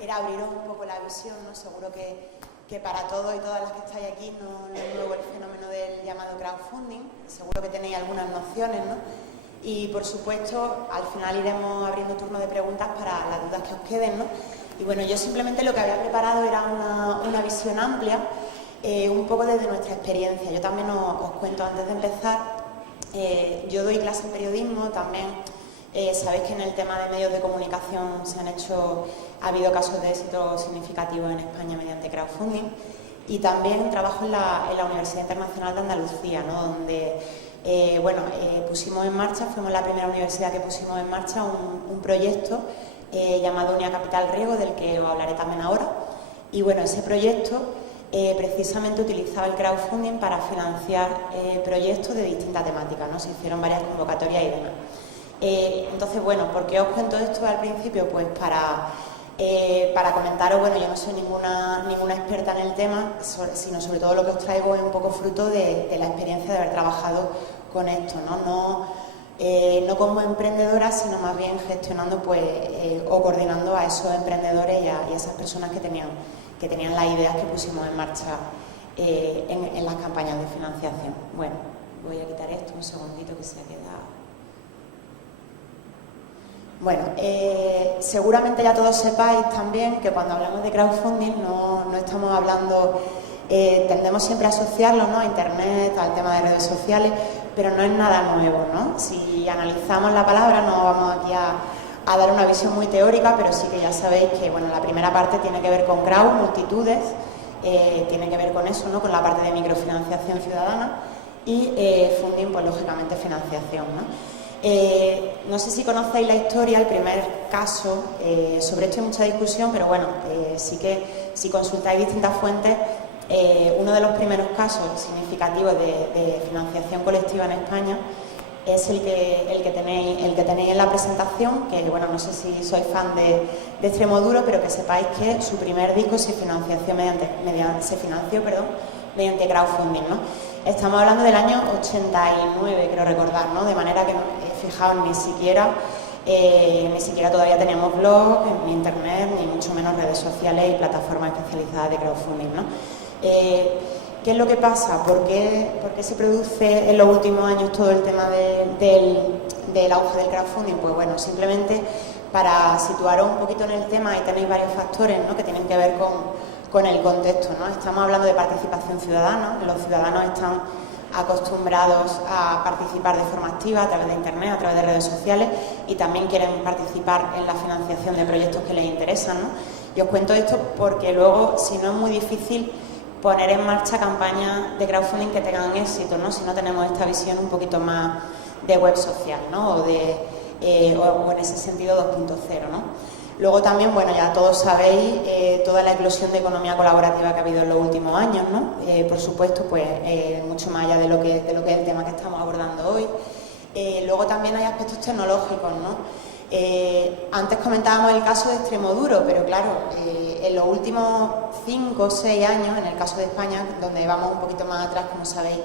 era abriros un poco la visión, ¿no? Seguro que para todos y todas las que estáis aquí no es nuevo el fenómeno del llamado crowdfunding, seguro que tenéis algunas nociones, ¿no? Y por supuesto, al final iremos abriendo turno de preguntas para las dudas que os queden, ¿no? Y bueno, yo simplemente lo que había preparado era una visión amplia, un poco desde nuestra experiencia. Yo también os cuento antes de empezar, yo doy clase en periodismo, también sabéis que en el tema de medios de comunicación ha habido casos de éxito significativos en España mediante crowdfunding, y también trabajo en la Universidad Internacional de Andalucía, ¿no? Donde pusimos en marcha, fuimos la primera universidad que pusimos en marcha un proyecto llamado Unia Capital Riego, del que os hablaré también ahora. Y bueno, ese proyecto precisamente utilizaba el crowdfunding para financiar proyectos de distintas temáticas, ¿no? Se hicieron varias convocatorias y demás. Entonces, bueno, ¿por qué os cuento esto al principio? Pues para comentaros, bueno, yo no soy ninguna experta en el tema, sino sobre todo lo que os traigo es un poco fruto de la experiencia de haber trabajado con esto, no como emprendedora, sino más bien gestionando o coordinando a esos emprendedores y a esas personas que tenían las ideas que pusimos en marcha en las campañas de financiación. Bueno, voy a quitar esto un segundito que se ha quedado. Bueno, seguramente ya todos sepáis también que cuando hablamos de crowdfunding no estamos hablando, tendemos siempre a asociarlo, ¿no?, a Internet, al tema de redes sociales, pero no es nada nuevo, ¿no? Si analizamos la palabra, no vamos aquí a dar una visión muy teórica, pero sí que ya sabéis que, bueno, la primera parte tiene que ver con crowd, multitudes, tiene que ver con eso, ¿no?, con la parte de microfinanciación ciudadana, y funding, pues lógicamente financiación, ¿no? No sé si conocéis la historia, el primer caso, sobre esto hay mucha discusión, pero bueno, sí que si consultáis distintas fuentes, uno de los primeros casos significativos de financiación colectiva en España es el que tenéis en la presentación, que bueno, no sé si sois fan de Extremoduro, pero que sepáis que su primer disco se financió mediante crowdfunding, ¿no? Estamos hablando del año 89, creo recordar, ¿no? De manera que, fijaos, ni siquiera todavía teníamos blog, ni internet, ni mucho menos redes sociales y plataformas especializadas de crowdfunding, ¿no? ¿Qué es lo que pasa? ¿Por qué se produce en los últimos años todo el tema del auge del crowdfunding? Pues bueno, simplemente para situaros un poquito en el tema, y tenéis varios factores, ¿no?, que tienen que ver con el contexto, ¿no? Estamos hablando de participación ciudadana. Los ciudadanos están acostumbrados a participar de forma activa a través de Internet, a través de redes sociales, y también quieren participar en la financiación de proyectos que les interesan, ¿no? Y os cuento esto porque luego, si no, es muy difícil poner en marcha campañas de crowdfunding que tengan éxito, ¿no?, si no tenemos esta visión un poquito más de web social, ¿no?, o en ese sentido 2.0, ¿no? Luego también, bueno, ya todos sabéis toda la eclosión de economía colaborativa que ha habido en los últimos años, ¿no? Por supuesto, pues mucho más allá de lo que es el tema que estamos abordando hoy. Luego también hay aspectos tecnológicos, ¿no? Antes comentábamos el caso de Extremoduro, pero claro, en los últimos 5 o 6 años, en el caso de España, donde vamos un poquito más atrás, como sabéis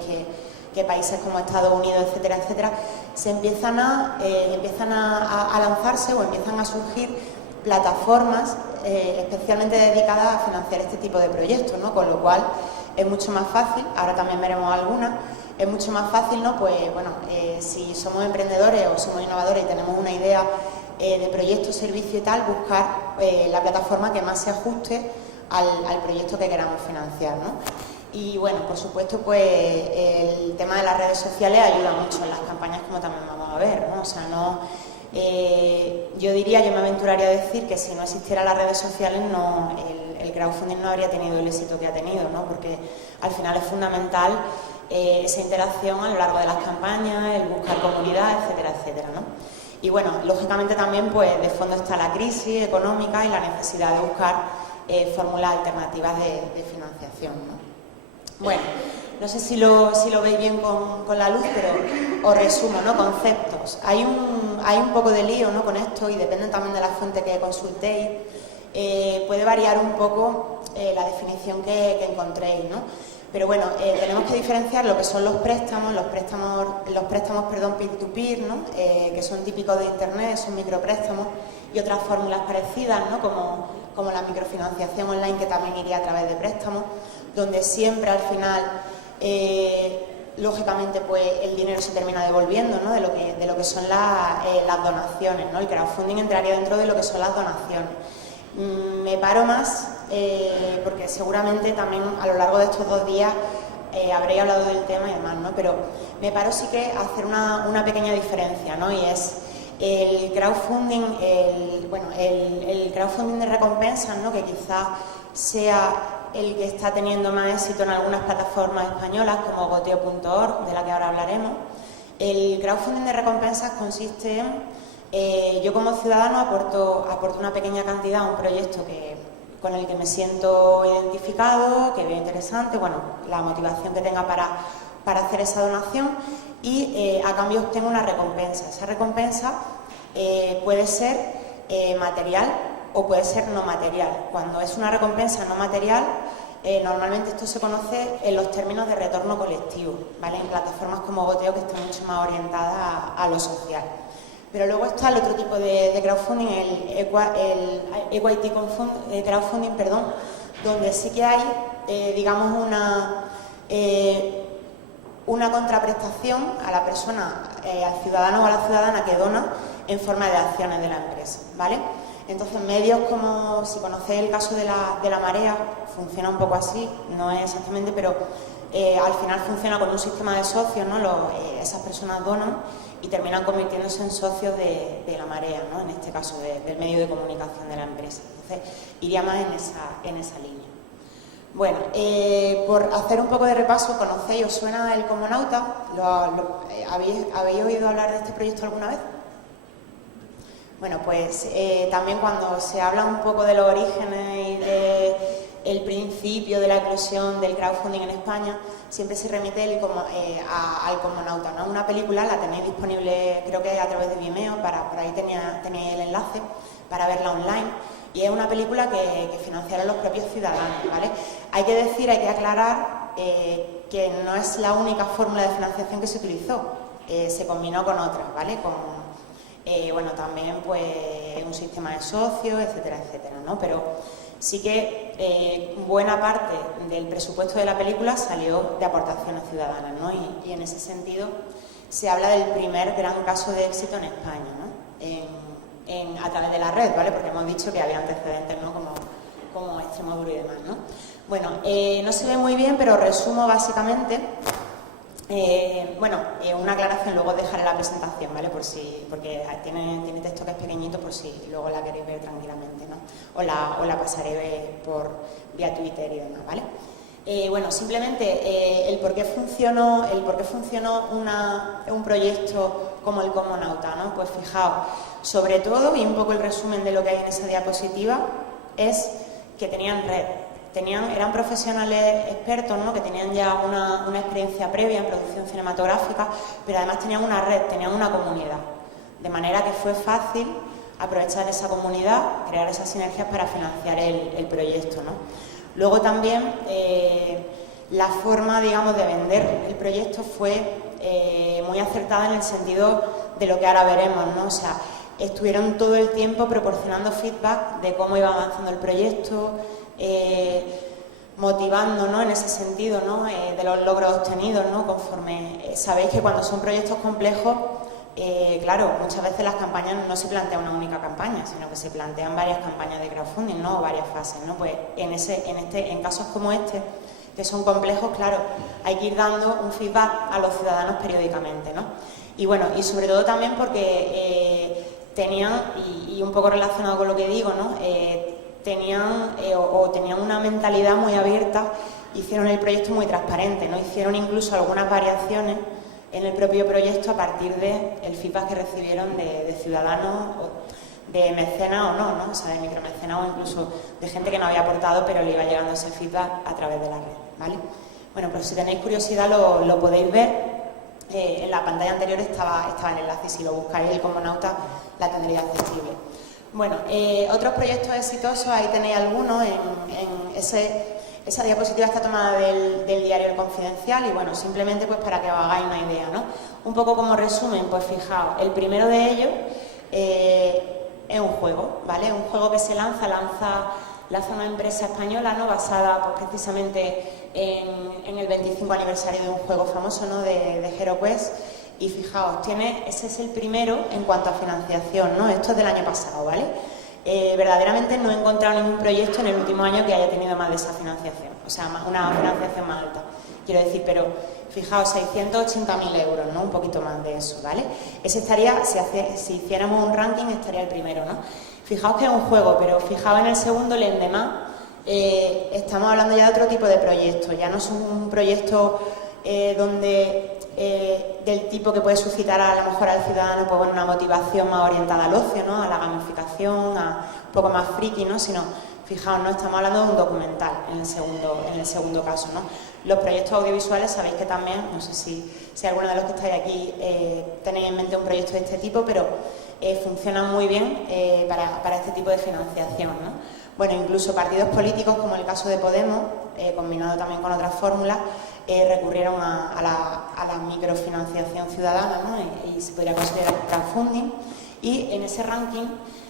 que países como Estados Unidos, etcétera, etcétera, se empiezan a lanzarse o empiezan a surgir plataformas especialmente dedicadas a financiar este tipo de proyectos, ¿no? Con lo cual es mucho más fácil, ahora también veremos algunas, es mucho más fácil, ¿no? Pues bueno, si somos emprendedores o somos innovadores y tenemos una idea de proyecto, servicio y tal, buscar la plataforma que más se ajuste al proyecto que queramos financiar, ¿no? Y bueno, por supuesto, pues el tema de las redes sociales ayuda mucho en las campañas, como también vamos a ver, ¿no? O sea, yo me aventuraría a decir que si no existieran las redes sociales, el crowdfunding no habría tenido el éxito que ha tenido, ¿no? Porque al final es fundamental esa interacción a lo largo de las campañas, el buscar comunidad, etcétera, etcétera, ¿no? Y bueno, lógicamente también, pues de fondo está la crisis económica y la necesidad de buscar fórmulas alternativas de financiación, ¿no? Bueno, no sé si lo veis bien con la luz, pero os resumo, ¿no? Conceptos. Hay un poco de lío, ¿no?, con esto, y depende también de la fuente que consultéis. Puede variar un poco la definición que encontréis, ¿no? Pero bueno, tenemos que diferenciar lo que son los préstamos peer-to-peer, ¿no? Que son típicos de Internet, son micropréstamos, y otras fórmulas parecidas, ¿no? como la microfinanciación online, que también iría a través de préstamos, donde siempre al final, lógicamente, pues el dinero se termina devolviendo, ¿no? de lo que son las donaciones, ¿no? El crowdfunding entraría dentro de lo que son las donaciones. Me paro más porque seguramente también a lo largo de estos 2 días habréis hablado del tema y demás, ¿no? Pero me paro sí que a hacer una pequeña diferencia, ¿no? Y es el crowdfunding, el crowdfunding de recompensas, ¿no? Que quizás sea el que está teniendo más éxito en algunas plataformas españolas como goteo.org, de la que ahora hablaremos. El crowdfunding de recompensas consiste en, yo como ciudadano aporto una pequeña cantidad a un proyecto con el que me siento identificado, que veo interesante, bueno, la motivación que tenga para hacer esa donación, y a cambio obtengo una recompensa. Esa recompensa puede ser material o puede ser no material. Cuando es una recompensa no material, normalmente esto se conoce en los términos de retorno colectivo, ¿vale? En plataformas como Goteo, que están mucho más orientadas a lo social. Pero luego está el otro tipo de crowdfunding, el EYT crowdfunding, donde sí que hay, digamos, una contraprestación a la persona, al ciudadano o a la ciudadana que dona en forma de acciones de la empresa, ¿vale? Entonces, medios como, si conocéis el caso de la Marea, funciona un poco así, no es exactamente, pero al final funciona con un sistema de socios, ¿no? Esas personas donan y terminan convirtiéndose en socios de la Marea, ¿no? En este caso del medio de comunicación de la empresa. Entonces, iría más en esa línea. Bueno, por hacer un poco de repaso, ¿conocéis, os suena el Comonauta? ¿Habéis oído hablar de este proyecto alguna vez? Bueno, pues también cuando se habla un poco de los orígenes y del principio de la eclosión del crowdfunding en España, siempre se remite al Comonauta, ¿no? Una película, la tenéis disponible creo que a través de Vimeo, por ahí tenéis el enlace para verla online, y es una película que financiaron los propios ciudadanos, ¿vale? Hay que aclarar que no es la única fórmula de financiación que se utilizó, se combinó con otras, ¿vale? Bueno, también pues un sistema de socios, etcétera, etcétera, ¿no? Pero sí que buena parte del presupuesto de la película salió de aportaciones ciudadanas, ¿no? Y en ese sentido se habla del primer gran caso de éxito en España, ¿no? A través de la red, ¿vale? Porque hemos dicho que había antecedentes, ¿no? Como Extremoduro y demás, ¿no? Bueno, no se ve muy bien, pero resumo básicamente. Una aclaración, luego os dejaré la presentación, ¿vale? Porque tiene texto que es pequeñito, por si luego la queréis ver tranquilamente, ¿no? O la pasaré por vía Twitter y demás, ¿vale? Simplemente el por qué funcionó un proyecto como el Comonauta, ¿no? Pues fijaos, sobre todo, y un poco el resumen de lo que hay en esa diapositiva, es que tenían red. Eran profesionales expertos, ¿no? Que tenían ya una experiencia previa en producción cinematográfica, pero además tenían una red, tenían una comunidad, de manera que fue fácil aprovechar esa comunidad, crear esas sinergias para financiar el proyecto, ¿no? Luego también la forma, digamos, de vender el proyecto fue muy acertada en el sentido de lo que ahora veremos, ¿no? O sea, estuvieron todo el tiempo proporcionando feedback de cómo iba avanzando el proyecto, motivando, ¿no? En ese sentido, ¿no? De los logros obtenidos, ¿no? Conforme sabéis que cuando son proyectos complejos, claro, muchas veces las campañas no se plantea una única campaña, sino que se plantean varias campañas de crowdfunding, ¿no? O varias fases, ¿no? Pues en casos como este, que son complejos, claro, hay que ir dando un feedback a los ciudadanos periódicamente, ¿no? Y bueno, y sobre todo también porque tenían, y un poco relacionado con lo que digo, ¿no? Tenían una mentalidad muy abierta, hicieron el proyecto muy transparente, ¿no? Hicieron incluso algunas variaciones en el propio proyecto a partir del feedback que recibieron de ciudadanos, de mecenas o no, o sea, de micromecenas o incluso de gente que no había aportado, pero le iba llegando ese feedback a través de la red, ¿vale? Bueno, pues si tenéis curiosidad lo podéis ver. En la pantalla anterior estaba el enlace, y si lo buscáis el Comonauta la tendréis accesible. Bueno, otros proyectos exitosos, ahí tenéis algunos, esa diapositiva está tomada del diario El Confidencial, y bueno, simplemente pues para que os hagáis una idea, ¿no? Un poco como resumen, pues fijaos, el primero de ellos es un juego, ¿vale? Es un juego que se lanza una empresa española, ¿no? Basada pues, precisamente en el 25 aniversario de un juego famoso, ¿no? de HeroQuest. Y fijaos, ese es el primero en cuanto a financiación, ¿no? Esto es del año pasado, ¿vale? Verdaderamente no he encontrado ningún proyecto en el último año que haya tenido más de esa financiación, o sea, una financiación más alta. Quiero decir, pero fijaos, 680.000 euros, ¿no? Un poquito más de eso, ¿vale? Ese estaría, si hiciéramos un ranking, estaría el primero, ¿no? Fijaos que es un juego, pero fijaos en el segundo, el Endemás, estamos hablando ya de otro tipo de proyectos, ya no es un proyecto del tipo que puede suscitar a lo mejor al ciudadano pues, una motivación más orientada al ocio, ¿no? A la gamificación, a un poco más friki, ¿no? Sino, fijaos, no estamos hablando de un documental en el segundo caso, ¿no? Los proyectos audiovisuales, sabéis que también, no sé si alguno de los que estáis aquí tenéis en mente un proyecto de este tipo, pero funcionan muy bien para este tipo de financiación, ¿no? Bueno, incluso partidos políticos, como el caso de Podemos, combinado también con otras fórmulas, recurrieron a la microfinanciación ciudadana, ¿no? Y se podría considerar crowdfunding. Y en ese ranking,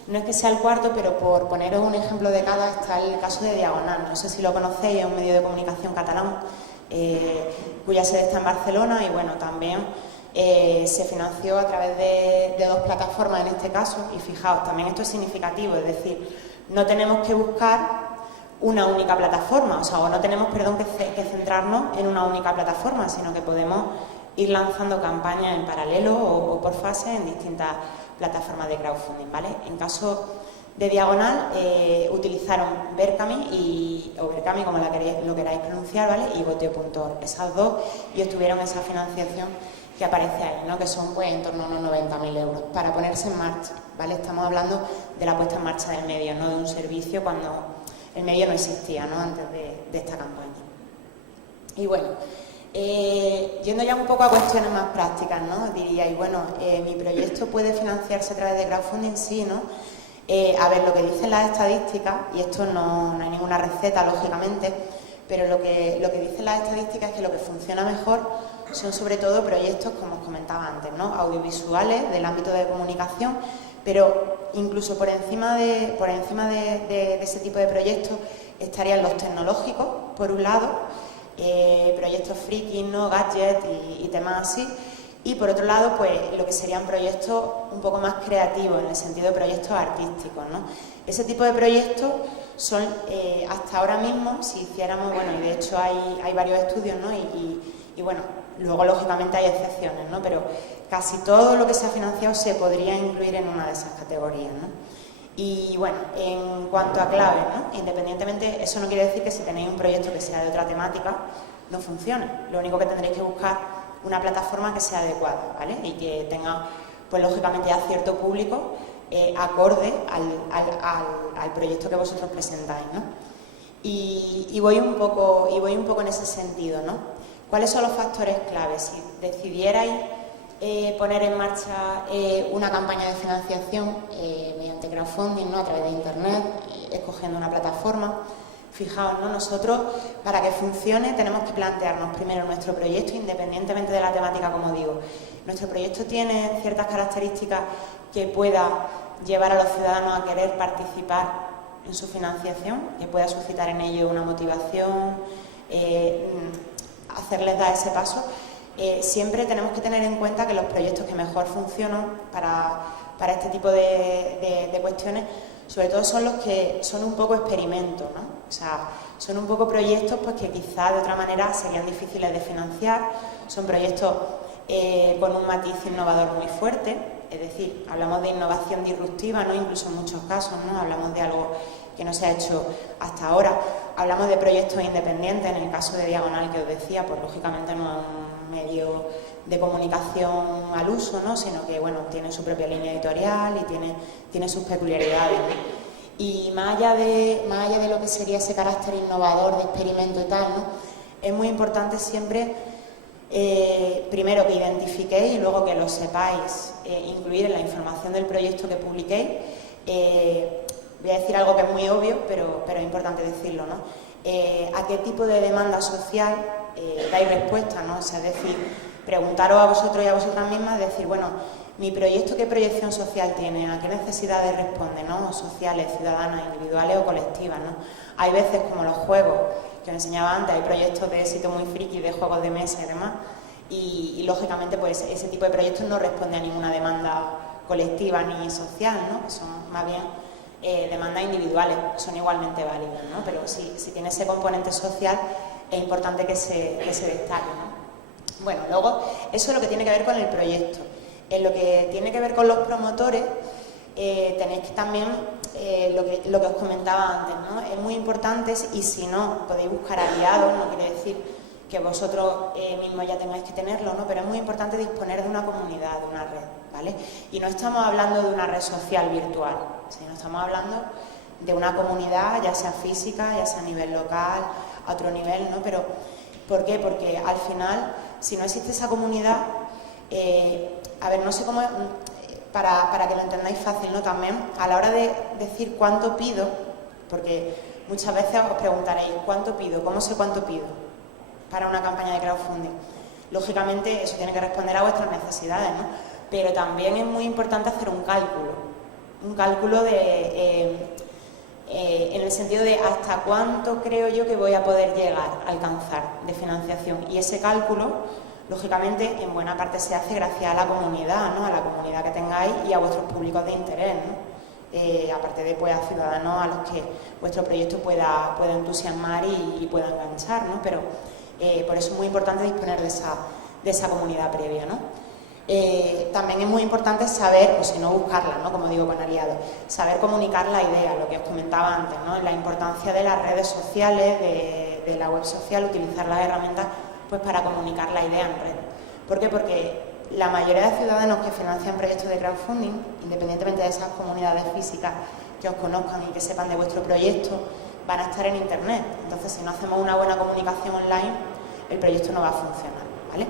no es que sea el cuarto, pero por poneros un ejemplo de cada, está el caso de Diagonal. No sé si lo conocéis, es un medio de comunicación catalán cuya sede está en Barcelona y bueno, también se financió a través de dos plataformas en este caso. Y fijaos, también esto es significativo, es decir, no tenemos que buscar una única plataforma, o sea, no tenemos, que centrarnos en una única plataforma, sino que podemos ir lanzando campañas en paralelo o por fases en distintas plataformas de crowdfunding, ¿vale? En caso de Diagonal, utilizaron Berkami o Berkami, como lo queráis pronunciar, ¿vale? Y Goteo.org, esas dos, y obtuvieron esa financiación que aparece ahí, ¿no? Que son pues en torno a unos 90.000 euros para ponerse en marcha, ¿vale? Estamos hablando de la puesta en marcha del medio, no de un servicio cuando el medio no existía, ¿no? Antes de esta campaña. Y bueno, yendo ya un poco a cuestiones más prácticas, ¿no? Diríais, bueno, ¿mi proyecto puede financiarse a través de crowdfunding? Sí, ¿no? A ver, lo que dicen las estadísticas, y esto no hay ninguna receta, lógicamente, pero lo que dicen las estadísticas es que lo que funciona mejor son sobre todo proyectos, como os comentaba antes, ¿no? Audiovisuales, del ámbito de comunicación, pero incluso por encima de ese tipo de proyectos estarían los tecnológicos, por un lado, proyectos friki, ¿no? Gadgets y temas así, y por otro lado, pues lo que serían proyectos un poco más creativos, en el sentido de proyectos artísticos, ¿no? Ese tipo de proyectos son, hasta ahora mismo, si hiciéramos, bueno, y de hecho hay varios estudios, ¿no? Y bueno, luego lógicamente hay excepciones, ¿no? Pero casi todo lo que se ha financiado se podría incluir en una de esas categorías, ¿no? Y bueno, en cuanto a claves, ¿no? Independientemente, eso no quiere decir que si tenéis un proyecto que sea de otra temática, no funcione. Lo único que tendréis que buscar una plataforma que sea adecuada, ¿vale? Y que tenga, pues lógicamente, a cierto público acorde al proyecto que vosotros presentáis, ¿no? Y voy un poco en ese sentido, ¿no? ¿Cuáles son los factores claves? Si decidierais poner en marcha una campaña de financiación mediante crowdfunding, ¿no? A través de internet, escogiendo una plataforma, fijaos, ¿no? Nosotros, para que funcione, tenemos que plantearnos primero nuestro proyecto, independientemente de la temática, como digo. Nuestro proyecto tiene ciertas características que pueda llevar a los ciudadanos a querer participar en su financiación, que pueda suscitar en ellos una motivación, hacerles dar ese paso. Siempre tenemos que tener en cuenta que los proyectos que mejor funcionan para este tipo de cuestiones, sobre todo son los que son un poco experimentos, ¿no? O sea, son un poco proyectos pues, que quizá de otra manera serían difíciles de financiar, son proyectos con un matiz innovador muy fuerte, es decir, hablamos de innovación disruptiva, ¿no? Incluso en muchos casos, ¿no? Hablamos de algo que no se ha hecho hasta ahora, hablamos de proyectos independientes, en el caso de Diagonal que os decía, pues lógicamente no es un medio de comunicación al uso, ¿no? Sino que bueno, tiene su propia línea editorial y tiene sus peculiaridades, ¿no? Y más allá de lo que sería ese carácter innovador de experimento y tal, ¿no? Es muy importante siempre primero que identifiquéis y luego que lo sepáis incluir en la información del proyecto que publiquéis. Voy a decir algo que es muy obvio, pero es importante decirlo, ¿no? A qué tipo de demanda social dais respuesta, ¿no? O sea, es decir, preguntaros a vosotros y a vosotras mismas, decir, bueno, mi proyecto, ¿qué proyección social tiene? ¿A qué necesidades responde, ¿no? Sociales, ciudadanas, individuales o colectivas, ¿no? Hay veces, como los juegos que os enseñaba antes, hay proyectos de éxito muy friki, de juegos de mesa y demás, y lógicamente pues ese tipo de proyectos no responde a ninguna demanda colectiva ni social, ¿no? Que son más bien demandas individuales, son igualmente válidas, ¿no? Pero si tiene ese componente social es importante que se destaque, ¿no? Bueno, luego eso es lo que tiene que ver con el proyecto. En lo que tiene que ver con los promotores, tenéis que también, lo que os comentaba antes, ¿no? Es muy importante, y si no, podéis buscar aliados, no quiere decir que vosotros mismos ya tengáis que tenerlo, ¿no? Pero es muy importante disponer de una comunidad, de una red, ¿vale? Y no estamos hablando de una red social virtual, sino estamos hablando de una comunidad, ya sea física, ya sea a nivel local, a otro nivel, ¿no? Pero, ¿por qué? Porque al final, si no existe esa comunidad, a ver, no sé cómo, para que lo entendáis fácil, ¿no? También, a la hora de decir cuánto pido, porque muchas veces os preguntaréis, ¿cuánto pido? ¿Cómo sé cuánto pido para una campaña de crowdfunding? Lógicamente, eso tiene que responder a vuestras necesidades, ¿no? Pero también es muy importante hacer un cálculo en el sentido de hasta cuánto creo yo que voy a poder llegar a alcanzar de financiación. Y ese cálculo, lógicamente, en buena parte se hace gracias a la comunidad, ¿no? A la comunidad que tengáis y a vuestros públicos de interés, ¿no? Aparte de pues, a ciudadanos a los que vuestro proyecto pueda entusiasmar y pueda enganchar, ¿no? Pero por eso es muy importante disponer de esa comunidad previa, ¿no? También es muy importante saber, o si no buscarla, ¿no? Como digo con aliados, saber comunicar la idea, lo que os comentaba antes, ¿no? La importancia de las redes sociales, de la web social, utilizar las herramientas pues para comunicar la idea en red. ¿Por qué? Porque la mayoría de ciudadanos que financian proyectos de crowdfunding, independientemente de esas comunidades físicas que os conozcan y que sepan de vuestro proyecto, van a estar en internet. Entonces, si no hacemos una buena comunicación online, el proyecto no va a funcionar, ¿vale?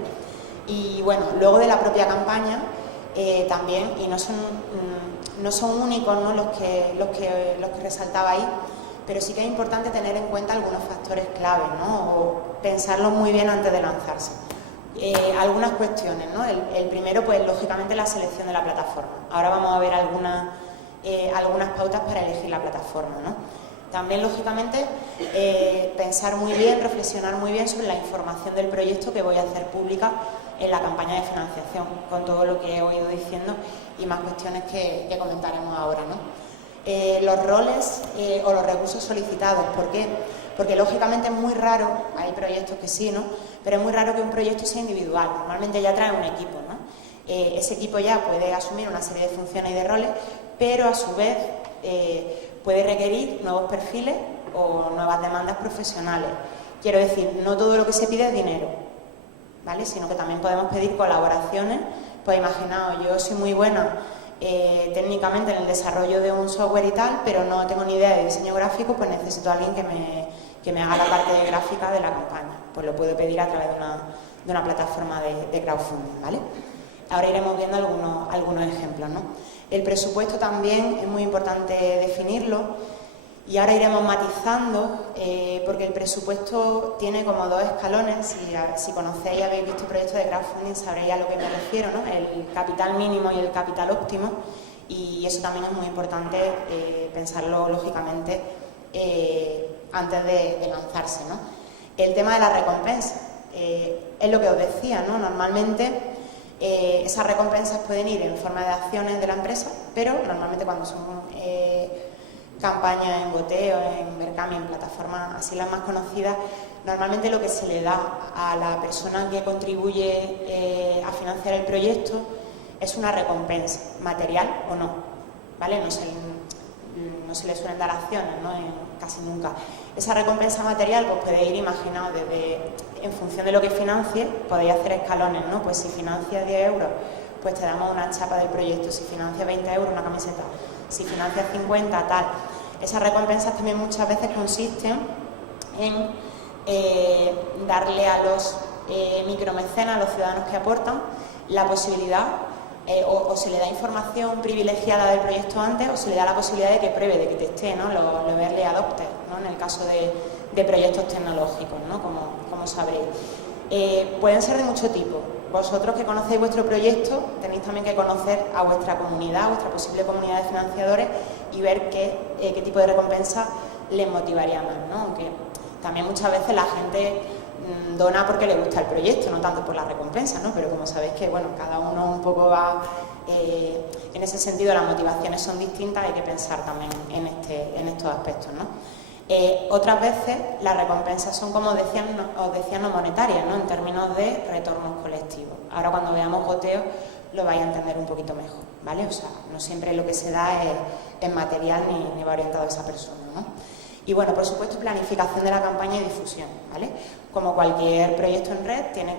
Y bueno, luego de la propia campaña, también, y no son únicos, ¿no? los que resaltabais, pero sí que es importante tener en cuenta algunos factores claves, ¿no? O pensarlos muy bien antes de lanzarse. Algunas cuestiones, ¿no? El primero, pues lógicamente la selección de la plataforma. Ahora vamos a ver algunas pautas para elegir la plataforma, ¿no? También, lógicamente, pensar muy bien, reflexionar muy bien sobre la información del proyecto que voy a hacer pública en la campaña de financiación, con todo lo que he ido diciendo y más cuestiones que comentaremos ahora, ¿no? Los roles o los recursos solicitados. ¿Por qué? Porque lógicamente es muy raro, hay proyectos que sí, ¿no? Pero es muy raro que un proyecto sea individual. Normalmente ya trae un equipo, ¿no? Ese equipo ya puede asumir una serie de funciones y de roles, pero a su vez puede requerir nuevos perfiles o nuevas demandas profesionales. Quiero decir, no todo lo que se pide es dinero, ¿vale? Sino que también podemos pedir colaboraciones. Pues imaginaos, yo soy muy buena técnicamente en el desarrollo de un software y tal, pero no tengo ni idea de diseño gráfico, pues necesito a alguien que me haga la parte gráfica de la campaña. Pues lo puedo pedir a través de una plataforma de crowdfunding, ¿vale? Ahora iremos viendo algunos ejemplos, ¿no? El presupuesto también es muy importante definirlo y ahora iremos matizando porque el presupuesto tiene como dos escalones. Si conocéis y habéis visto proyectos de crowdfunding sabréis a lo que me refiero, ¿no? El capital mínimo y el capital óptimo, y eso también es muy importante pensarlo lógicamente antes de lanzarse, ¿no? El tema de la recompensa es lo que os decía, ¿no? Normalmente esas recompensas pueden ir en forma de acciones de la empresa, pero normalmente cuando son campañas en Goteo, en Mercami, en plataformas así las más conocidas, normalmente lo que se le da a la persona que contribuye a financiar el proyecto es una recompensa, material o no, ¿vale? No se le suelen dar acciones, ¿no? Casi nunca. Esa recompensa material pues puede ir, imaginaos, en función de lo que financie, podéis hacer escalones, ¿no? Pues si financias 10 euros, pues te damos una chapa del proyecto. Si financias 20 euros, una camiseta. Si financias 50, tal. Esas recompensas también muchas veces consisten en darle a los micromecenas, a los ciudadanos que aportan, la posibilidad, o se le da información privilegiada del proyecto antes, o se le da la posibilidad de que pruebe, de que teste, ¿no? Los early adopters, ¿no? En el caso de proyectos tecnológicos, ¿no? Como sabréis. Pueden ser de mucho tipo. vosotros que conocéis vuestro proyecto tenéis también que conocer a vuestra comunidad, a vuestra posible comunidad de financiadores y ver qué tipo de recompensa les motivaría más, ¿no? Aunque también muchas veces la gente dona porque le gusta el proyecto, no tanto por la recompensa, ¿no? Pero como sabéis que, bueno, cada uno un poco va... en ese sentido las motivaciones son distintas, hay que pensar también en estos aspectos, ¿no? Otras veces las recompensas son, como os decía, no monetarias, ¿no? En términos de retornos colectivos. Ahora cuando veamos goteo lo vais a entender un poquito mejor, ¿vale? O sea, no siempre lo que se da es material ni va orientado a esa persona, ¿no? Y bueno, por supuesto, planificación de la campaña y difusión, ¿vale? Como cualquier proyecto en red tiene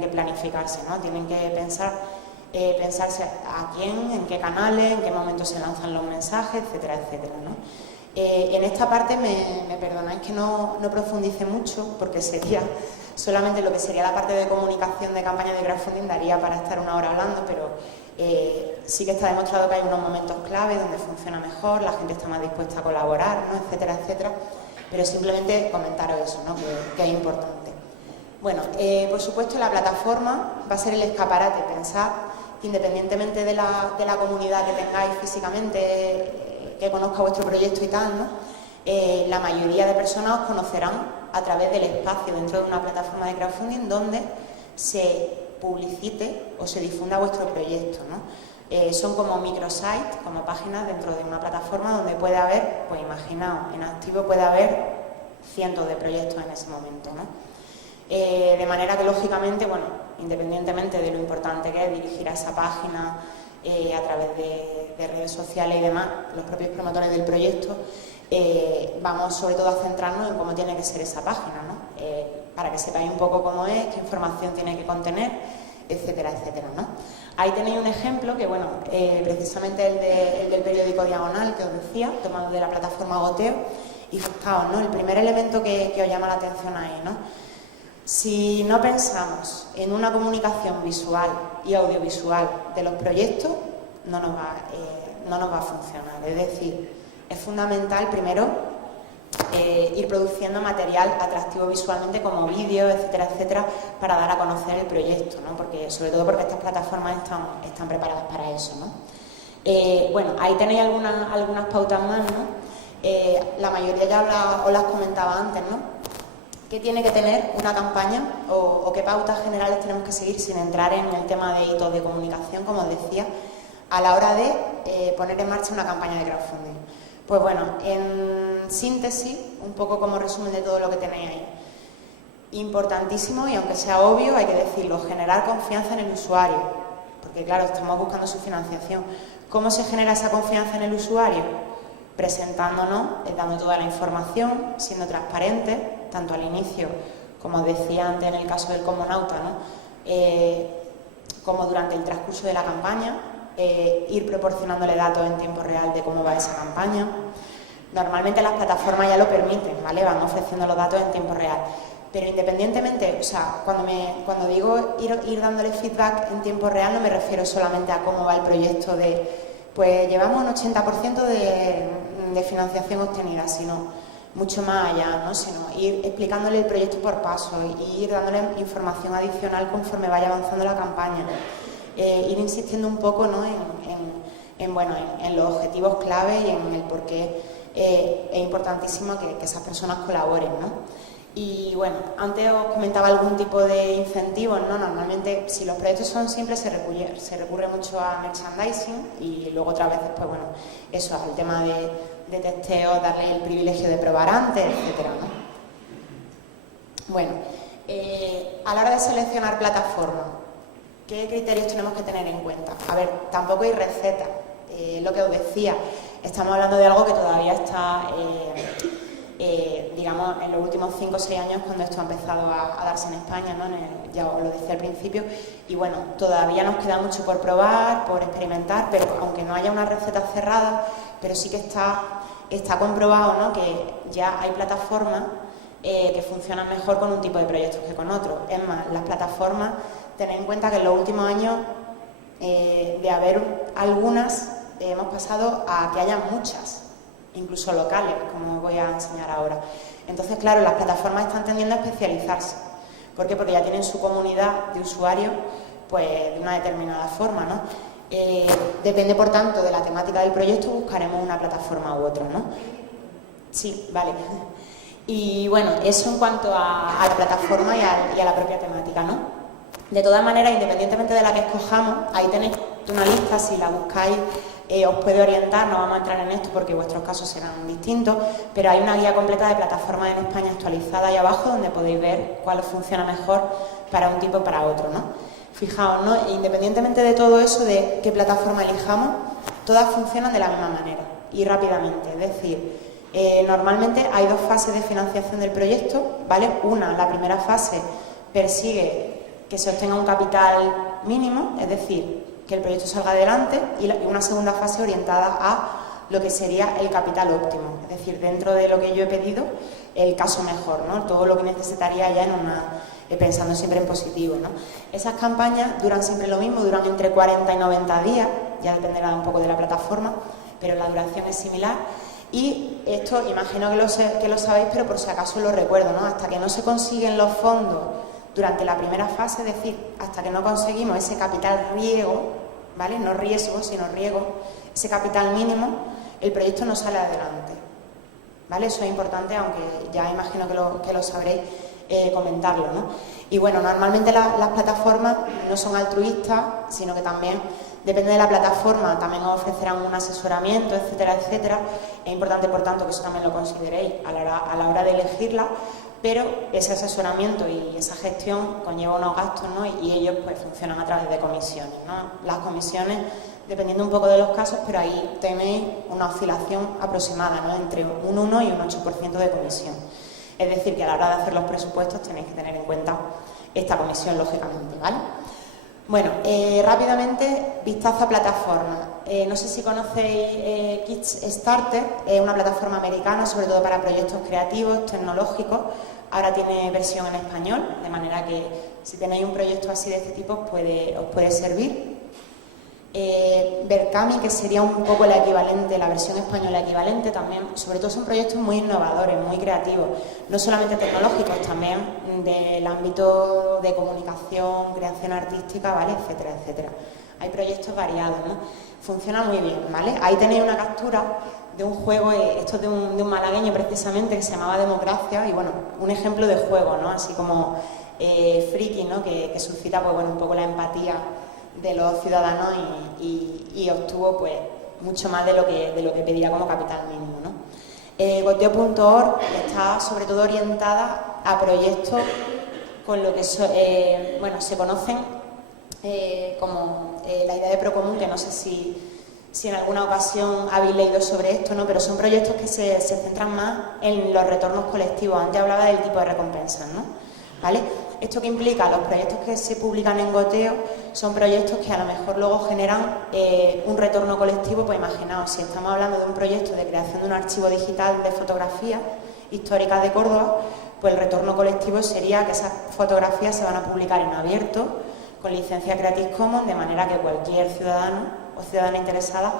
que planificarse, ¿no? Tienen que pensarse a quién, en qué canales, en qué momento se lanzan los mensajes, etcétera, etcétera, ¿no? En esta parte me perdonáis que no profundice mucho, porque sería solamente lo que sería la parte de comunicación de campaña de crowdfunding, daría para estar una hora hablando, pero sí que está demostrado que hay unos momentos clave donde funciona mejor, la gente está más dispuesta a colaborar, ¿no? Etcétera, etcétera, pero simplemente comentaros eso, ¿no? que es importante. Bueno, por supuesto la plataforma va a ser el escaparate. Pensad que independientemente de la comunidad que tengáis físicamente, que conozca vuestro proyecto y tal, ¿no? La mayoría de personas os conocerán a través del espacio dentro de una plataforma de crowdfunding donde se publicite o se difunda vuestro proyecto, ¿no? Son como microsites, como páginas dentro de una plataforma donde puede haber, pues imaginaos, en activo puede haber cientos de proyectos en ese momento, ¿no? De manera que, lógicamente, bueno, independientemente de lo importante que es dirigir a esa página a través de redes sociales y demás, los propios promotores del proyecto, vamos sobre todo a centrarnos en cómo tiene que ser esa página, ¿no? Para que sepáis un poco cómo es, qué información tiene que contener, etcétera, etcétera, ¿no? Ahí tenéis un ejemplo que, bueno, precisamente el del periódico Diagonal, que os decía, tomado de la plataforma Goteo, y fijaos, ¿no? El primer elemento que os llama la atención ahí, ¿no? Si no pensamos en una comunicación visual y audiovisual de los proyectos, no nos va a funcionar. Es decir, es fundamental primero ir produciendo material atractivo visualmente como vídeos, etcétera, etcétera, para dar a conocer el proyecto, ¿no? Sobre todo porque estas plataformas están preparadas para eso, ¿no? Bueno, ahí tenéis algunas pautas más, ¿no? La mayoría ya os las comentaba antes, ¿no? ¿Qué tiene que tener una campaña o qué pautas generales tenemos que seguir sin entrar en el tema de hitos de comunicación, como os decía, a la hora de poner en marcha una campaña de crowdfunding? Pues bueno, en síntesis, un poco como resumen de todo lo que tenéis ahí. Importantísimo, y aunque sea obvio, hay que decirlo, generar confianza en el usuario, porque claro, estamos buscando su financiación. ¿Cómo se genera esa confianza en el usuario? Presentándonos, dando toda la información, siendo transparentes, tanto al inicio, como os decía antes en el caso del Comonauta, ¿no? Como durante el transcurso de la campaña, ir proporcionándole datos en tiempo real de cómo va esa campaña. Normalmente las plataformas ya lo permiten, ¿vale? Van ofreciendo los datos en tiempo real. Pero independientemente, o sea, cuando digo ir dándole feedback en tiempo real, no me refiero solamente a cómo va el proyecto pues llevamos un 80% de financiación obtenida, sino mucho más allá, ¿no? Sino ir explicándole el proyecto por paso y ir dándole información adicional conforme vaya avanzando la campaña. Ir insistiendo un poco, ¿no? en los objetivos clave y en el por qué es importantísimo que esas personas colaboren, ¿no? Y bueno, antes os comentaba algún tipo de incentivos, ¿no? Normalmente, si los proyectos son simples, se recurre mucho a merchandising y luego otras veces, pues bueno, eso, al tema de testeo, darle el privilegio de probar antes, etcétera, ¿no? Bueno, a la hora de seleccionar plataformas, ¿qué criterios tenemos que tener en cuenta? A ver, tampoco hay receta. Lo que os decía, estamos hablando de algo que todavía está, digamos, en los últimos 5 o 6 años cuando esto ha empezado a darse en España, ¿no? Ya os lo decía al principio, y bueno, todavía nos queda mucho por probar, por experimentar, pero aunque no haya una receta cerrada, pero sí que está comprobado, ¿no? Que ya hay plataformas que funcionan mejor con un tipo de proyectos que con otros. Es más, las plataformas, tened en cuenta que en los últimos años, de haber algunas, hemos pasado a que haya muchas, incluso locales, como os voy a enseñar ahora. Entonces, claro, las plataformas están tendiendo a especializarse. ¿Por qué? Porque ya tienen su comunidad de usuarios pues de una determinada forma, ¿no? Depende, por tanto, de la temática del proyecto, buscaremos una plataforma u otra, ¿no? Sí, vale. Y bueno, eso en cuanto a la plataforma y a la propia temática, ¿no? De todas maneras, independientemente de la que escojamos, ahí tenéis una lista, si la buscáis os puede orientar, no vamos a entrar en esto porque vuestros casos serán distintos, pero hay una guía completa de plataformas en España actualizada ahí abajo donde podéis ver cuál funciona mejor para un tipo o para otro, ¿no? Fijaos, ¿no? Independientemente de todo eso, de qué plataforma elijamos, todas funcionan de la misma manera y rápidamente, es decir, normalmente hay dos fases de financiación del proyecto, ¿vale? La primera fase persigue que se obtenga un capital mínimo, es decir, que el proyecto salga adelante, y una segunda fase orientada a lo que sería el capital óptimo, es decir, dentro de lo que yo he pedido, el caso mejor, ¿no? Todo lo que necesitaría ya pensando siempre en positivo, ¿no? Esas campañas duran siempre lo mismo, duran entre 40 y 90 días, ya dependerá un poco de la plataforma, pero la duración es similar. Y esto imagino que lo sabéis, pero por si acaso lo recuerdo, ¿no? Hasta que no se consiguen los fondos durante la primera fase, es decir, hasta que no conseguimos ese capital riego, ¿vale? No riesgo, sino riego, ese capital mínimo, el proyecto no sale adelante, ¿vale? Eso es importante, aunque ya imagino que lo sabréis comentarlo, ¿no? Y bueno, normalmente las plataformas no son altruistas, sino que también depende de la plataforma, también os ofrecerán un asesoramiento, etcétera, etcétera. Es importante, por tanto, que eso también lo consideréis a la hora de elegirla, pero ese asesoramiento y esa gestión conlleva unos gastos, ¿no? Y ellos pues funcionan a través de comisiones, ¿no? Las comisiones, dependiendo un poco de los casos, pero ahí tenéis una oscilación aproximada, ¿no? Entre un 1 y un 8% de comisión. Es decir, que a la hora de hacer los presupuestos tenéis que tener en cuenta esta comisión, lógicamente, ¿vale? Bueno, rápidamente, vistazo a plataformas. No sé si conocéis Kickstarter, es una plataforma americana, sobre todo para proyectos creativos, tecnológicos. Ahora tiene versión en español, de manera que si tenéis un proyecto así de este tipo os puede servir. Berkami, que sería un poco la equivalente, la versión española equivalente también, sobre todo son proyectos muy innovadores, muy creativos, no solamente tecnológicos, también del ámbito de comunicación, creación artística, ¿vale? Etcétera, etcétera. Hay proyectos variados, ¿no? Funciona muy bien, ¿vale? Ahí tenéis una captura de un juego, esto es de un malagueño precisamente, que se llamaba Democracia, y bueno, un ejemplo de juego, ¿no? Así como friki, ¿no? Que suscita, pues bueno, un poco la empatía de los ciudadanos y obtuvo pues mucho más de lo que pedía como capital mínimo, ¿no? Goteo.org está sobre todo orientada a proyectos con lo que se conocen como la idea de Procomún, que no sé si en alguna ocasión habéis leído sobre esto, ¿no? Pero son proyectos que se centran más en los retornos colectivos. Antes hablaba del tipo de recompensas, ¿no? ¿Vale? ¿Esto qué implica? Los proyectos que se publican en Goteo son proyectos que a lo mejor luego generan un retorno colectivo. Pues imaginaos, si estamos hablando de un proyecto de creación de un archivo digital de fotografías históricas de Córdoba, pues el retorno colectivo sería que esas fotografías se van a publicar en abierto, con licencia Creative Commons, de manera que cualquier ciudadano o ciudadana interesada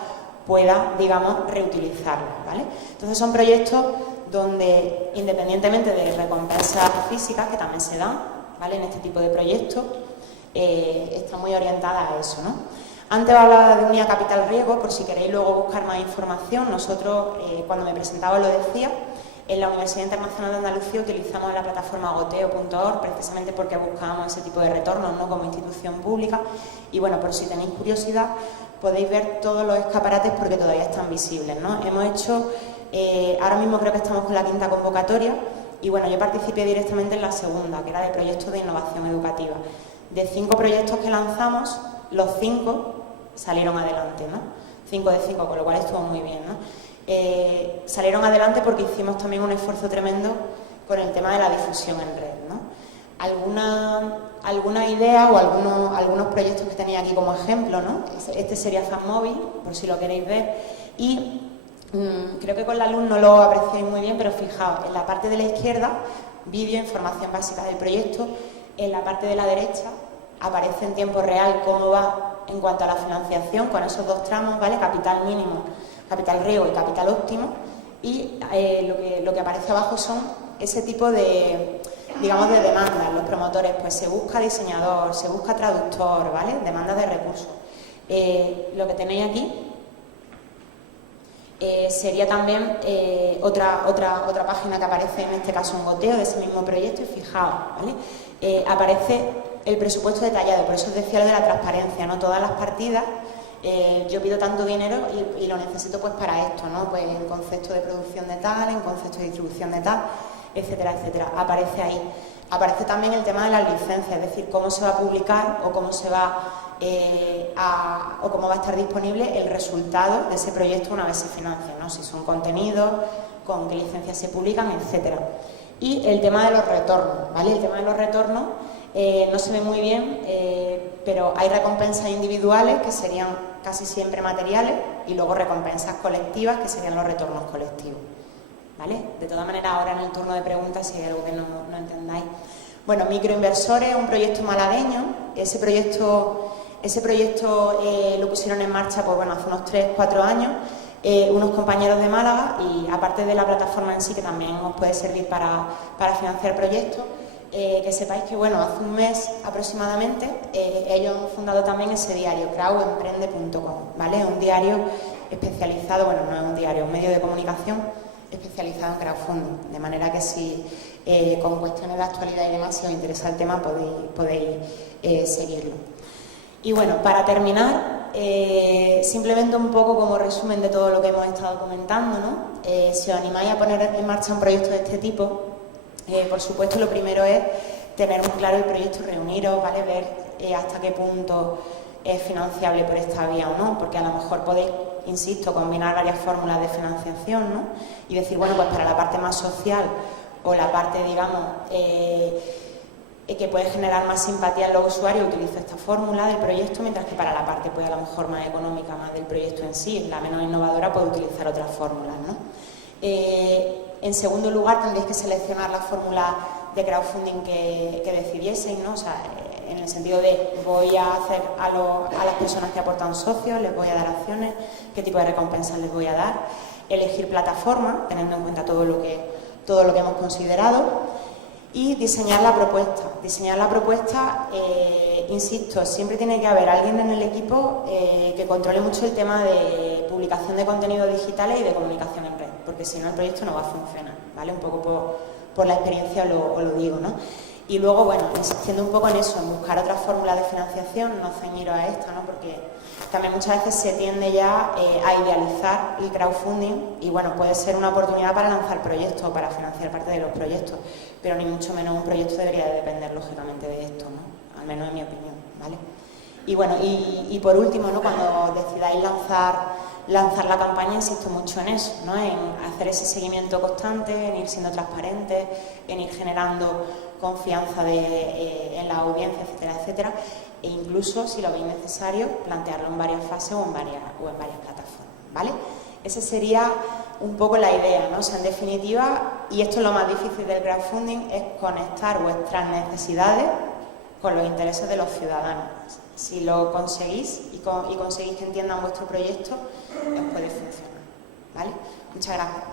pueda, digamos, reutilizarlas, ¿vale? Entonces son proyectos donde, independientemente de recompensas físicas, que también se dan, ¿vale? En este tipo de proyectos, está muy orientada a eso, ¿no? Antes hablaba de unidad capital riesgo, por si queréis luego buscar más información. Nosotros, cuando me presentaba lo decía, en la Universidad Internacional de Andalucía utilizamos la plataforma goteo.org precisamente porque buscábamos ese tipo de retornos, ¿no? Como institución pública. Y bueno, por si tenéis curiosidad, podéis ver todos los escaparates porque todavía están visibles, ¿no? Hemos hecho, ahora mismo creo que estamos con la 5ª convocatoria, y bueno, yo participé directamente en la segunda, que era de proyectos de innovación educativa. De 5 proyectos que lanzamos, los 5 salieron adelante, ¿no? 5 de 5, con lo cual estuvo muy bien, ¿no? Salieron adelante porque hicimos también un esfuerzo tremendo con el tema de la difusión en red, ¿no? Alguna idea o algunos proyectos que tenía aquí como ejemplo, ¿no? Este sería FastMóvil, por si lo queréis ver, y creo que con la luz no lo apreciáis muy bien, pero fijaos, en la parte de la izquierda, vídeo, información básica del proyecto, en la parte de la derecha aparece en tiempo real cómo va en cuanto a la financiación, con esos dos tramos, ¿vale? Capital mínimo, capital riesgo y capital óptimo, y lo que aparece abajo son ese tipo de digamos, de demandas. Los promotores, pues se busca diseñador, se busca traductor, ¿vale? Demandas de recursos. Lo que tenéis aquí sería también otra página que aparece, en este caso un goteo de ese mismo proyecto, y fijaos, ¿vale? Aparece el presupuesto detallado, por eso os decía lo de la transparencia, ¿no? Todas las partidas, yo pido tanto dinero y lo necesito pues para esto, ¿no? Pues en concepto de producción de tal, en concepto de distribución de tal, etcétera, etcétera. Aparece ahí. Aparece también el tema de las licencias, es decir, cómo se va a publicar o cómo se va o cómo va a estar disponible el resultado de ese proyecto una vez se financie, ¿no? Si son contenidos, con qué licencias se publican, etcétera. Y el tema de los retornos, ¿vale? El tema de los retornos no se ve muy bien, pero hay recompensas individuales que serían casi siempre materiales y luego recompensas colectivas que serían los retornos colectivos, ¿vale? De todas maneras, ahora en el turno de preguntas, si hay algo que no entendáis. Bueno, microinversores, un proyecto malagueño. Ese proyecto lo pusieron en marcha, pues bueno, hace unos 3-4 años, unos compañeros de Málaga, y aparte de la plataforma en sí, que también os puede servir para financiar proyectos, que sepáis que, bueno, hace un mes aproximadamente, ellos han fundado también ese diario, crowdemprende.com, ¿vale? Es un diario especializado, bueno, no es un diario, es un medio de comunicación especializado en crowdfunding, de manera que si con cuestiones de actualidad y demás, si os interesa el tema, podéis seguirlo. Y bueno, para terminar, simplemente un poco como resumen de todo lo que hemos estado comentando, ¿no? Si os animáis a poner en marcha un proyecto de este tipo, por supuesto, lo primero es tener muy claro el proyecto, reuniros, ¿vale? Ver hasta qué punto es financiable por esta vía o no, porque a lo mejor podéis, insisto, combinar varias fórmulas de financiación, ¿no? Y decir, bueno, pues para la parte más social o la parte, digamos, que puede generar más simpatía en los usuarios, utilizo esta fórmula del proyecto, mientras que para la parte, pues a lo mejor más económica, más del proyecto en sí, la menos innovadora, puede utilizar otras fórmulas, ¿no? En segundo lugar, tendréis que seleccionar la fórmula de crowdfunding que decidieseis, ¿no? O sea, en el sentido de voy a hacer a las personas que aportan socios, les voy a dar acciones, qué tipo de recompensas les voy a dar, elegir plataforma, teniendo en cuenta todo lo que hemos considerado, y diseñar la propuesta. Diseñar la propuesta, insisto, siempre tiene que haber alguien en el equipo que controle mucho el tema de publicación de contenidos digitales y de comunicación en red, porque si no el proyecto no va a funcionar, ¿vale? Un poco por la experiencia os lo digo, ¿no? Y luego, bueno, insistiendo un poco en eso, en buscar otras fórmulas de financiación, no ceñiros a esta, ¿no? Porque también muchas veces se tiende ya a idealizar el crowdfunding y, bueno, puede ser una oportunidad para lanzar proyectos, para financiar parte de los proyectos, pero ni mucho menos un proyecto debería de depender, lógicamente, de esto, ¿no? Al menos en mi opinión, ¿vale? Y bueno, y por último, ¿no? Cuando decidáis lanzar la campaña, insisto mucho en eso, ¿no? En hacer ese seguimiento constante, en ir siendo transparentes, en ir generando confianza en la audiencia, etcétera, etcétera, e incluso, si lo veis necesario, plantearlo en varias fases o en varias plataformas, ¿vale? Esa sería un poco la idea, ¿no? O sea, en definitiva, y esto es lo más difícil del crowdfunding, es conectar vuestras necesidades con los intereses de los ciudadanos. Si lo conseguís y conseguís que entiendan vuestro proyecto, os puede funcionar, ¿vale? Muchas gracias.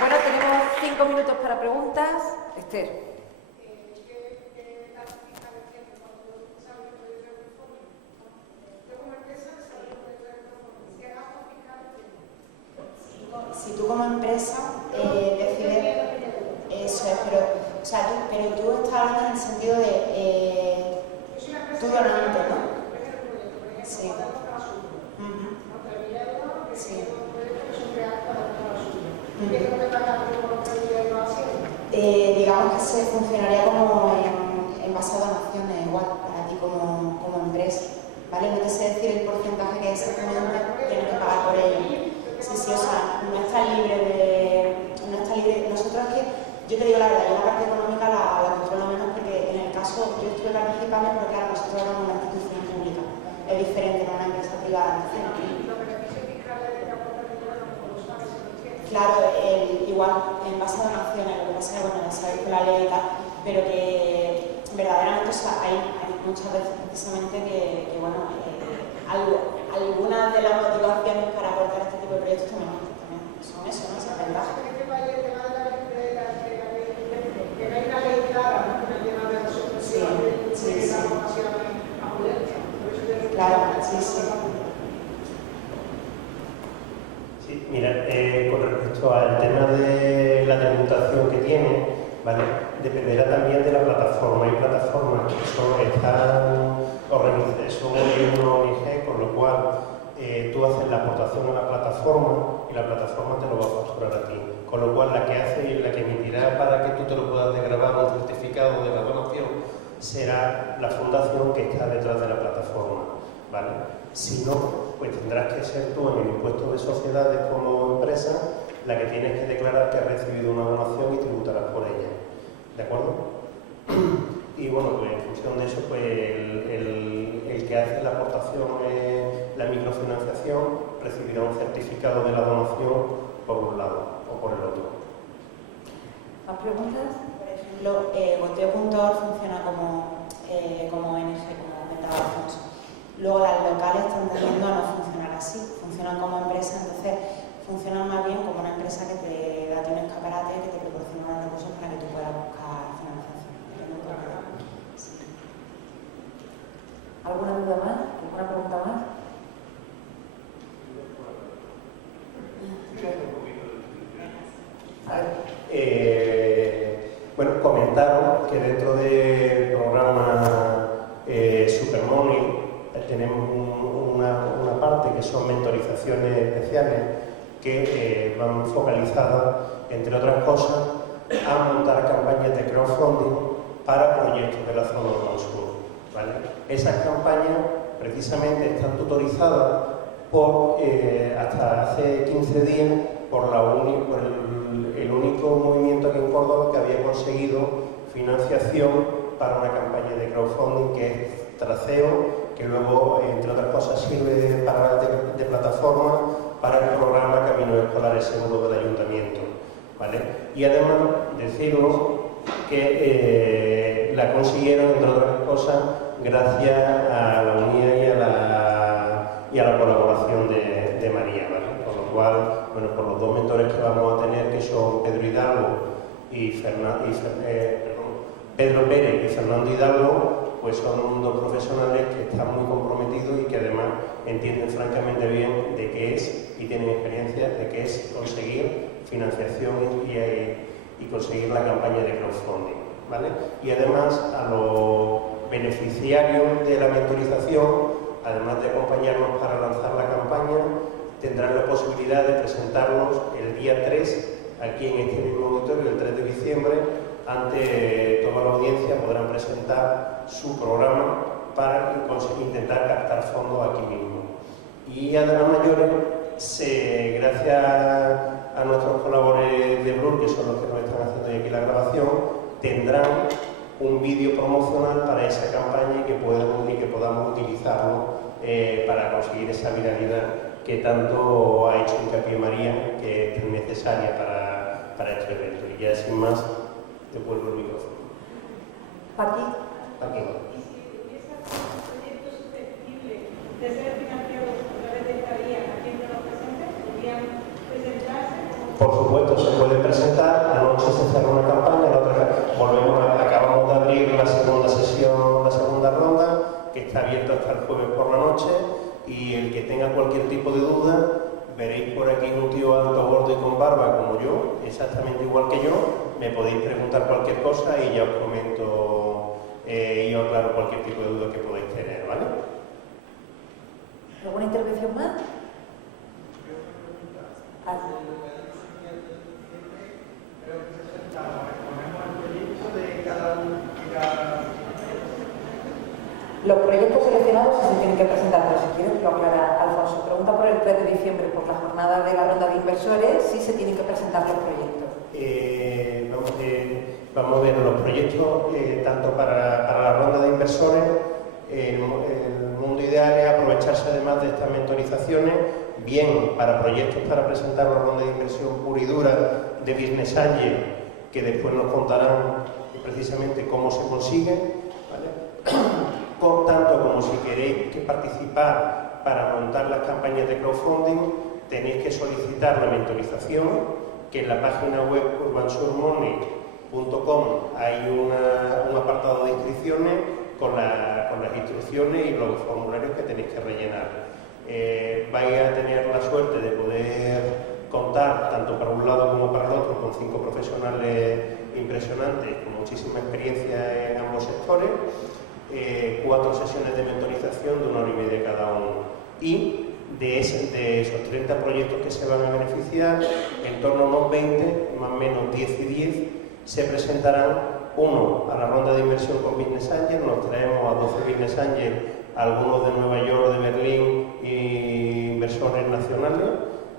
Bueno, tenemos 5 minutos para preguntas. Esther. Si tú como empresa decides eso es, pero tú estás hablando en el sentido de tú donante, ¿no? Sí. Sí. Digamos que se funcionaría como en base a donaciones, igual, para ti como empresa, ¿vale? No te sé decir el porcentaje que exactamente tienes que pagar por ello. Sí, o sea, no está libre. Nosotros es que, yo te digo la verdad, yo la parte económica la controlo menos porque en el caso, yo estuve participando, pero claro, nosotros éramos una institución pública, es diferente a una empresa privada. Claro, igual, en base a donaciones, lo que pasa es que, bueno, ya sabéis que la ley y tal, pero que verdaderamente, o sea, hay muchas veces precisamente que bueno, algunas de las motivaciones para aportar este tipo de proyectos también son eso, ¿no? Esas ventajas. Sí. Claro, sí. Sí, mira, con respecto al tema de la tributación que tiene, ¿vale? Dependerá también de la plataforma. Hay plataformas que están organizadas, son una ONG, con lo cual tú haces la aportación a la plataforma y la plataforma te lo va a facturar a ti. Con lo cual la que hace y la que emitirá para que tú te lo puedas desgravar un certificado de la donación será la fundación que está detrás de la plataforma, ¿vale? Si no, pues tendrás que ser tú en el impuesto de sociedades como empresa la que tienes que declarar que has recibido una donación y tributarás por ella, ¿de acuerdo? Y bueno, pues en función de eso, pues el que hace la aportación, la microfinanciación, recibirá un certificado de la donación por un lado o por el otro. ¿Más preguntas? Por ejemplo, Goteo.org funciona como ONG, como comentaba Alfonso. Luego las locales están tendiendo a no funcionar así, funcionan como empresa, entonces funcionan más bien como una empresa que te da un escaparate, que te proporciona unos recursos para que tú puedas buscar financiación. Sí. ¿Alguna duda más? ¿Alguna pregunta más? Bueno, comentaron que dentro del programa Supermoney tenemos una parte que son mentorizaciones especiales que van focalizadas, entre otras cosas, a montar campañas de crowdfunding para proyectos de la zona sur, ¿vale? Esas campañas precisamente están tutorizadas por, hasta hace 15 días por el único movimiento que en Córdoba que había conseguido financiación para una campaña de crowdfunding que es Traceo, que luego, entre otras cosas, sirve de plataforma para el programa Caminos Escolares Seguros del Ayuntamiento, ¿vale? Y además deciros que la consiguieron, entre otras cosas, gracias a la unidad y a la colaboración de María, ¿vale? Con lo cual, bueno, por los dos mentores que vamos a tener, que son Pedro Hidalgo y Pedro Pérez y Fernando Hidalgo, pues son dos profesionales que están muy comprometidos y que además entienden francamente bien de qué es y tienen experiencia de qué es conseguir financiación y conseguir la campaña de crowdfunding, ¿vale? Y además a los beneficiarios de la mentorización, además de acompañarnos para lanzar la campaña, tendrán la posibilidad de presentarnos el día 3 aquí en este mismo auditorio, el 3 de diciembre, ante toda la audiencia podrán presentar su programa para intentar captar fondos aquí mismo. Y además mayores, gracias a nuestros colaboradores de Blur, que son los que nos están haciendo aquí la grabación, tendrán un vídeo promocional para esa campaña y que podamos utilizarlo para conseguir esa viralidad que tanto ha hecho hincapié María, que es necesaria para este evento. Y ya sin más, devuelvo el micrófono. Paqui. ¿Y si hubiese algún proyecto susceptible de ser financiado a través de esta vía, a quien no lo presente, podrían presentarse? Por supuesto, se puede presentar. Anoche se cerró una campaña, acabamos de abrir la segunda sesión, la segunda ronda, que está abierta hasta el jueves por la noche, y el que tenga cualquier tipo de duda, veréis por aquí un tío alto, gordo y con barba como yo, exactamente igual que yo, me podéis preguntar cualquier cosa y ya os comento y os aclaro cualquier tipo de duda que podáis tener, ¿vale? ¿Alguna intervención más? Los proyectos seleccionados sí se tienen que presentar, pero si quieres lo aclara Alfonso. Pregunta por el 3 de diciembre, por la jornada de la ronda de inversores, sí se tienen que presentar los proyectos. Vamos a ver los proyectos, tanto para la ronda de inversores, el mundo ideal es aprovecharse además de estas mentorizaciones, bien para proyectos para presentar la ronda de inversión pura y dura de Business Angel, que después nos contarán precisamente cómo se consigue, ¿vale? Tanto como si queréis participar para montar las campañas de crowdfunding, tenéis que solicitar la mentorización, que en la página web urbansurmoney.com hay un apartado de inscripciones con las instrucciones y los formularios que tenéis que rellenar. Vais a tener la suerte de poder contar, tanto para un lado como para el otro, con 5 profesionales impresionantes, con muchísima experiencia en ambos sectores, 4 sesiones de mentorización de 1 hora y media cada uno. Y de esos 30 proyectos que se van a beneficiar, en torno a unos 20, más o menos 10 y 10, se presentarán uno a la ronda de inversión con Business Angel. Nos traemos a 12 Business Angel, algunos de Nueva York, de Berlín y inversores nacionales,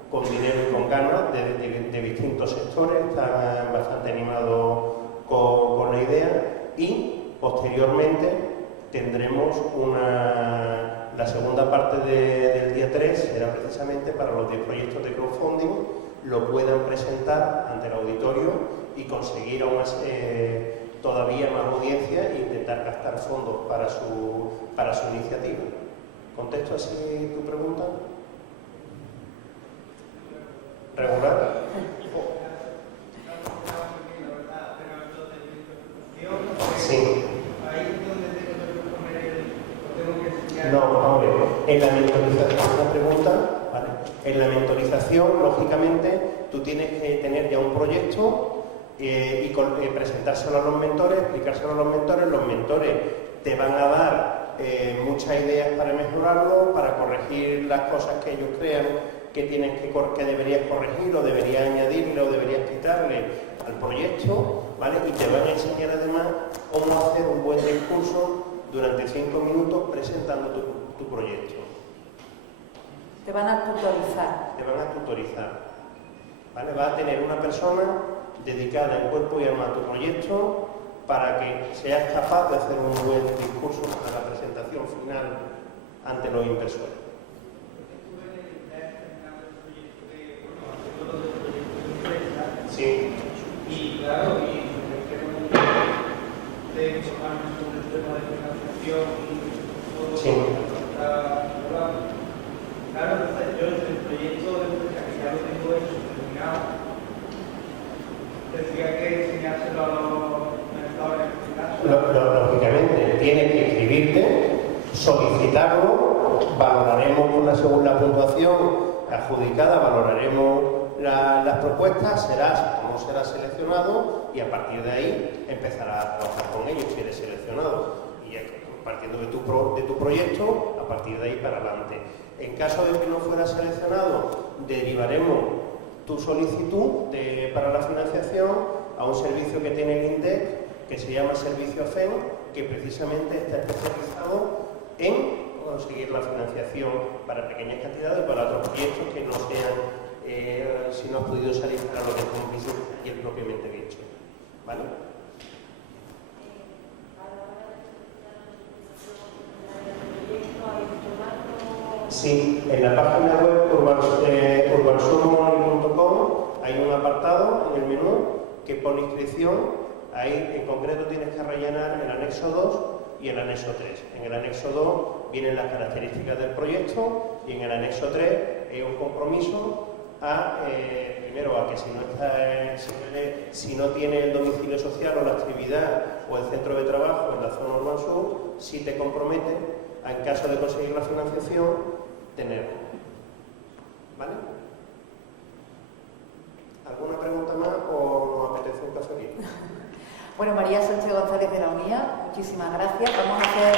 con dinero y con ganas de distintos sectores, están bastante animados con la idea, y posteriormente tendremos la segunda parte del día 3, será precisamente para los 10 proyectos de crowdfunding, lo puedan presentar ante el auditorio y conseguir aún más, todavía más audiencia e intentar gastar fondos para su iniciativa. ¿Contesto así tu pregunta? ¿Regular? Sí. No, vamos a ver. En la mentorización, una pregunta, ¿vale? En la mentorización, lógicamente, tú tienes que tener ya un proyecto y presentárselo a los mentores, explicárselo a los mentores te van a dar muchas ideas para mejorarlo, para corregir las cosas que ellos crean que deberías corregir o deberías añadirle o deberías quitarle al proyecto, ¿vale? Y te van a enseñar además cómo hacer un buen discurso durante 5 minutos presentando tu proyecto. Te van a tutorizar. Te van a tutorizar, ¿vale? Vas a tener una persona dedicada en cuerpo y alma a tu proyecto para que seas capaz de hacer un buen discurso para la presentación final ante los inversores. Sí. Y claro, de informarnos sobre el tema de financiación y todo. Sí. Claro, entonces yo el proyecto que ya lo tengo hecho, terminado. Decía que enseñárselo a los mentores en este caso. Lógicamente, tienes que escribirte, solicitarlo, valoraremos según la puntuación adjudicada, valoraremos las propuestas, no serás seleccionado y a partir de ahí empezarás a trabajar con ellos si eres seleccionado. Y partiendo de tu proyecto, a partir de ahí para adelante. En caso de que no fueras seleccionado, derivaremos tu solicitud para la financiación a un servicio que tiene el INDEC, que se llama Servicio AFEN, que precisamente está especializado en conseguir la financiación para pequeñas cantidades y para otros proyectos que no sean, si no has podido salir para lo que es y el propiamente dicho. ¿Vale? Sí, en la página web urbansurmoney.com hay un apartado en el menú que pone inscripción. Ahí en concreto tienes que rellenar el anexo 2 y el anexo 3. En el anexo 2 vienen las características del proyecto y en el anexo 3 hay un compromiso primero a que si no tiene el domicilio social o la actividad o el centro de trabajo en la zona Urban Sur, si te compromete a, en caso de conseguir la financiación, tenerlo. ¿Vale? ¿Alguna pregunta más o nos apetece un cafelito? Bueno, María Sánchez González de la Unía, muchísimas gracias. Vamos a hacer